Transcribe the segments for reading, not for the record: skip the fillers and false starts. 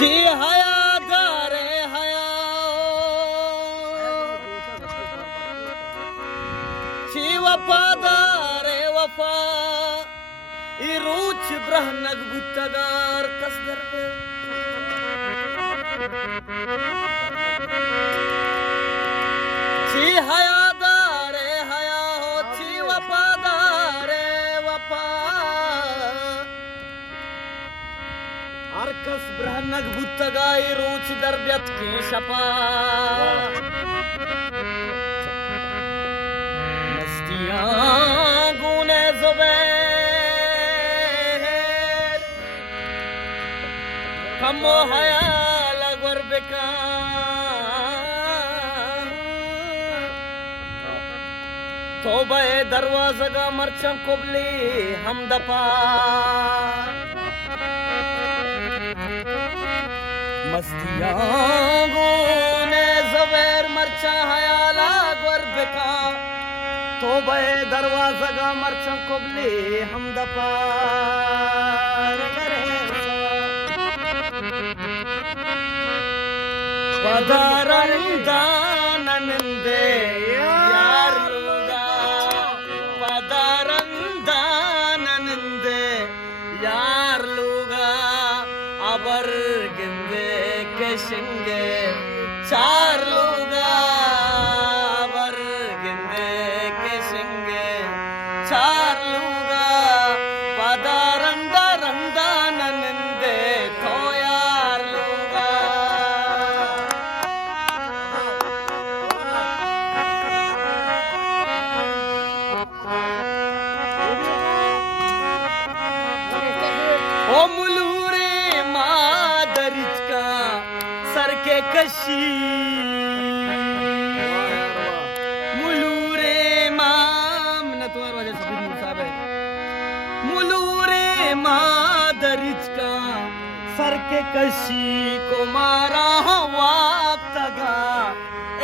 ची हया दारे हया ची वफा दारे वफा इरूच ब्रहनग गुत्तगार कसदर पे ची हया दारे हया हो ची वफा दारे वफा Arkas brahnag buttagai ruch darbyat ke shapa Mastiyan gune zubair Kamo hayal agwar bekan Tobae darwazaga marchan kubli hamdapa मस्तियां गुने ज़वेर मरचा हयाला गुर बेका तो बे दरवाज़ा गा मरचा कुबली हम दपा पदारंदा नंदे यार लूगा पदारंदा नंदे यार लूगा अबर शिंगे चार लूगा वर गिंदे के शिंगे चार लूगा पदा रंदा रंदा नंदे तो यार लूगा ओ मुलूरे मादरिच का सर के कशी मुलूरे माम न तुम्हारे वजह से भी साहब है मुलूरे मादरिच का सर के कशी को मारा वक्त गा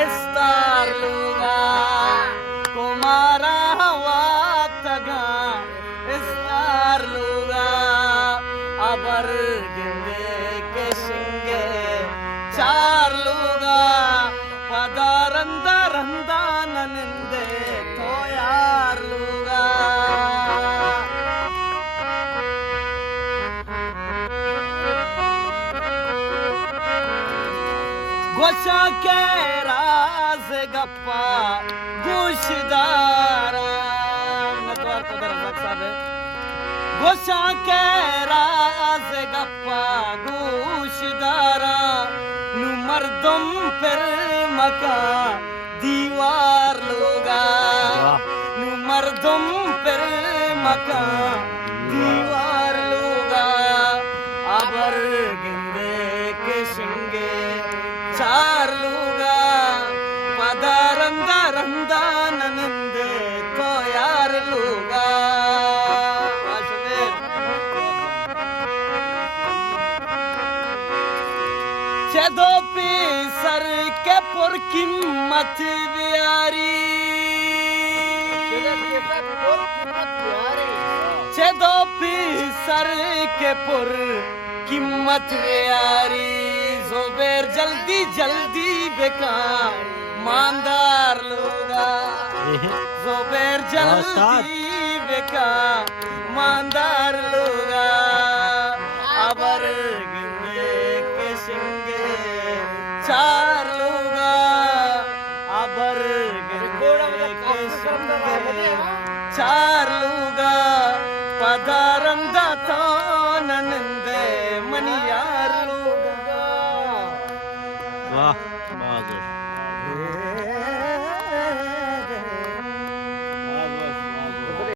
इस्तार लूगा को मारा वक्त गा इस्तार लूगा अबर गिंदे के शिंगे चार लूगा पदारंदा रंदा नंदे तो यार लूगा गोशा के राज गप्पा गोशदारा नतवार पदर साहब गोशा के राज गप्पा गोशदारा नु मर्दम फिर मका दीवार लोगा नु मर्दम फिर मका दीवार लोगा अबर गिंदे के शिंगे चार लोगा पदारंदा रंदा नंदे तो यार लोगा चदो पी सर के पुर कीमत प्यारी चदो पी सर के पुर कीमत प्यारी ज़ुबैर जल्दी जल्दी बेकार मानदार लोगा ज़ुबैर जल्दी बेकार मानदार लोगा अबर चार लूगा अबर चार लूगा पदारंदा तो नंदे मनियार लूगा वाह